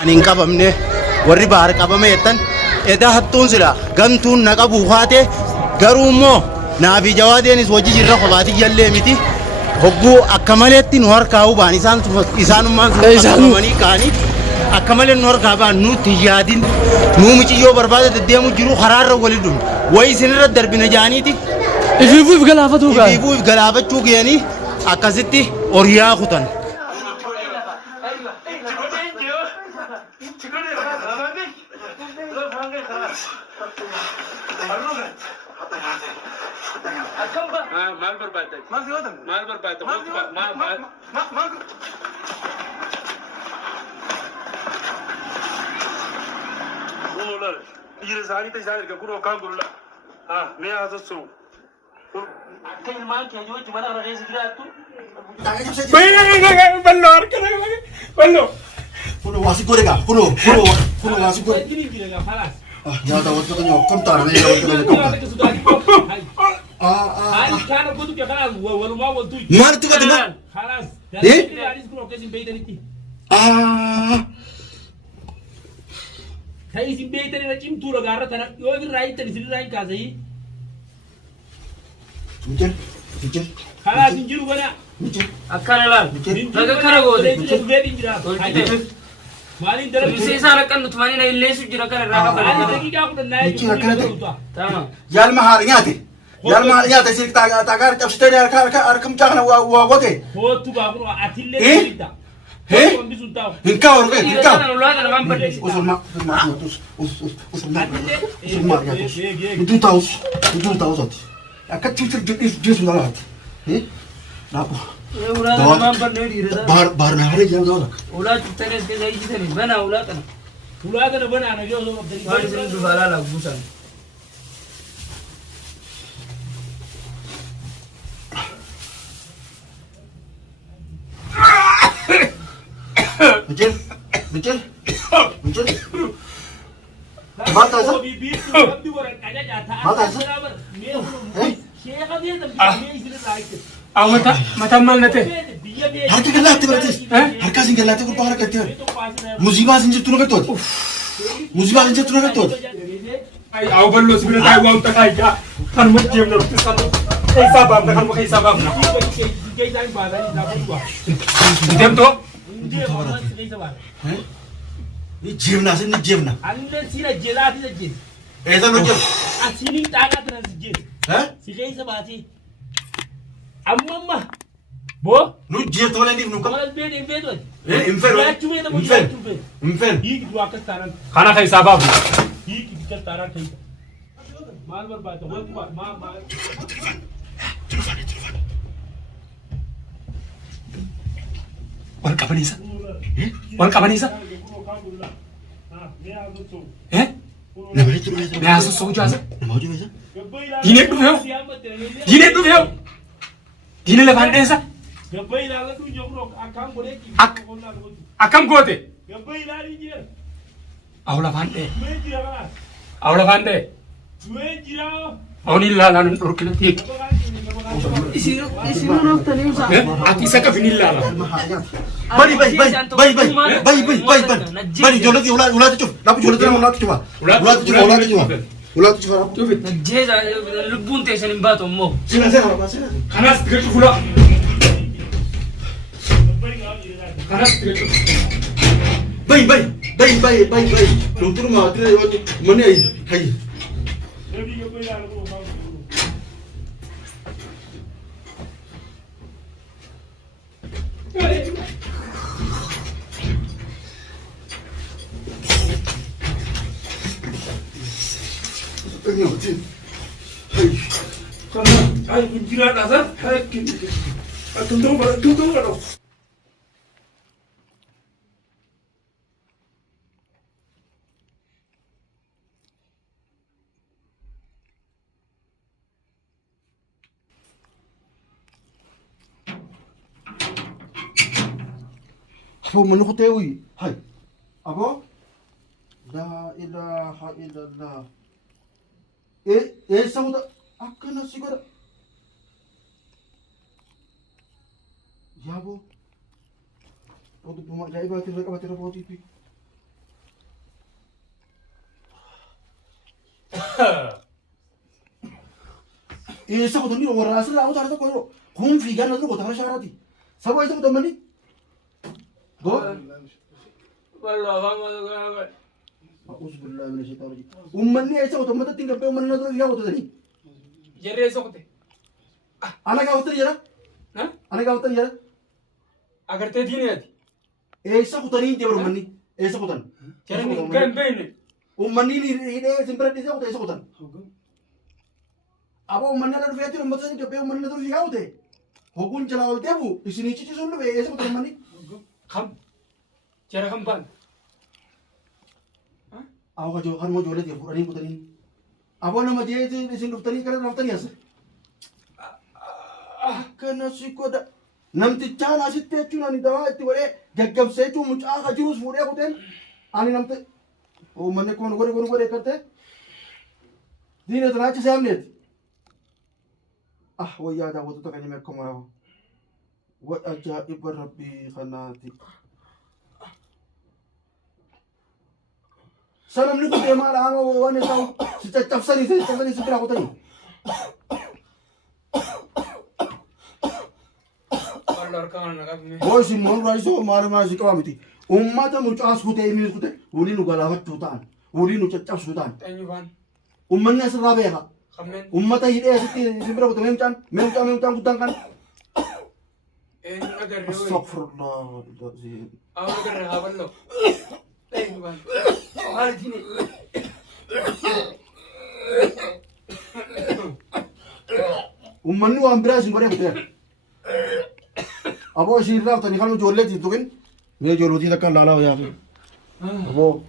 Anin qabamne warri baar qabame yetan eda hattuun sila gantuun na qabu haate garuu immoo naafi jawaadenis hojii jirra qofaati jallee miti hogguu akka maleetti nu harkaa'uu baan isaanummaan qabamanii ka'anii akka malee nu harkaa baan nuti yaadin nuu miciyyoo barbaada deddeemu jiru karaarra wali dhumne wayi isinirra darbina jaaniiti ifiifuuf galaafachuu ga'anii akkasitti horiyaa kutan. Nyata waktu tu nyok kontar ni Mar tu kata nak? Saya isi bete ni nak cim tu lah gara tanah. Yo ini rai tadi sini rai kasa ini. Mungkin. Kalas injuru mana? Akana lah. Naga kara go de. Bete injuru. Malin dalam Bisa sana kan tumani na ilesu jira kan raga Malin kan. lagi kau dah naik. Tamam. Yal mahar nyati. Yal mahar nyati sih tagar cap seteri arkam jangan wagote. Oh tu kau atille cerita. Engkau orang engkau. Ulah kan mampir. Usul mak Itu tahu sot. Akat cucur jus nalat. Napo. Ulah kan mampir ni dia. Bar nahari jam dah. Ulah kita ni sekali kita ni. Mana ulah kan. Ulah kan mana anak dia orang dari. Hari sini tu bala lah busan. Betul. Mata sah? Mata sah? Mata mal nate. Harga gelati berarti. Harga sing gelati kur pahar kati. Musibah sinjir tu nak tu. Musibah sinjir tu nak tu. Ay, awal lo sebenarnya tahu awak tak kaya. Kan macam nak pesan. Kaisa bam, kan mau kaisa bam. Kaisa bam, Dem tu? Ni jemna sih, ni jemna. Anda sila jelas tidak jen. Esa lo jem. Asini takat dengan jen. Si kaisa bahasi. Amma bo? Nu jem tu mana ni nu kam? Kalau bed tu. Infer. Infer. Ini dua kesaran. Karena kaisa bam. Ini kita tarak kaisa. Mal berbat. Mal. Telepon. Wal kapan isa? Wal kapan isa? Nama itu mana? Nah, susu jasa. Nama itu mana? Dine tu feu. Dine lepas desa. Akam gote. Aula fande. Aula fande. Aunilla lan urkina tik. Isi nak tadi usah. Aki saka vinilla lah. Bari jolat ulat tu. Napu jolat ulat tu. Ulat tu. Jeza lubun te sanin bato mo. Sila. Kanas tiga tu pula. Kanas tiga tu. باي باي باي باي باي باي دكتور ما أدري من أي هاي هاي هاي بنجينا نازل هاي كنتم أبو من خطيوي هاي أبو لا إله إلا الله إيه سودا أكنا سيجارة يا أبو أبو بما جايبات الرقبة تربوتي في إيه سودا نيو ورا أصلا أبو تعرف كله هم في جنة تروح تهرش شهراتي سووا إيه سودا مني go والله فاهم أعوذ بالله من الشيطان الرجيم أمني إيه سودا متى تيجي بيوم من الناس يا أبو تدري جري سوكتي أنا قاعد أتري جرا ها أنا قاعد أتري جرا اگر ته دینه دي إيه سودا نين جبر مني إيه سودا جرني كان بين أمني لي سمبرة دي سودا إيه سودا أبو أمني أنا رفيعتي لما تيجي بيوم من الناس يا أبو تدري هقول جلاول تبو إسني شيء تسولو إيه سودا مني خم جرا خم بان أو كجو هرمو جولة دي فراني بترين أبو أنا ما جاي تي إسن رفتني كذا رفتني أصلا كنا سيكودا نمت تجانا ستة تجونا ندوا تقولي جعب سيتو مجا خجروس فوري أقولين أنا نمت أو مني كون غوري كرته دينه تناچ سامنيت ويا دا وتو تكني مكم وأجائب ربي خناتي سلام نقول يا مال عام وانا تاو تفسري سبرا قطني والله كان نغمي هو سيمون رايسو ما سيكوامتي أمتا مجاز كوتي ميز كوتي ولي نقلابت توتان ولي نجتاب سودان تاني فان أمنا سرابيها خمن أمتا هيدا ستي سبرا قطني ميمتان قطان كان ان اگر استغفر الله العظيم او اگر هابلو تاني فان هاي ديني أمني وان براس نقولي كوتي أبو شير راف تاني خالو جولتي توكن مي جولتي تكال لالا يا أبو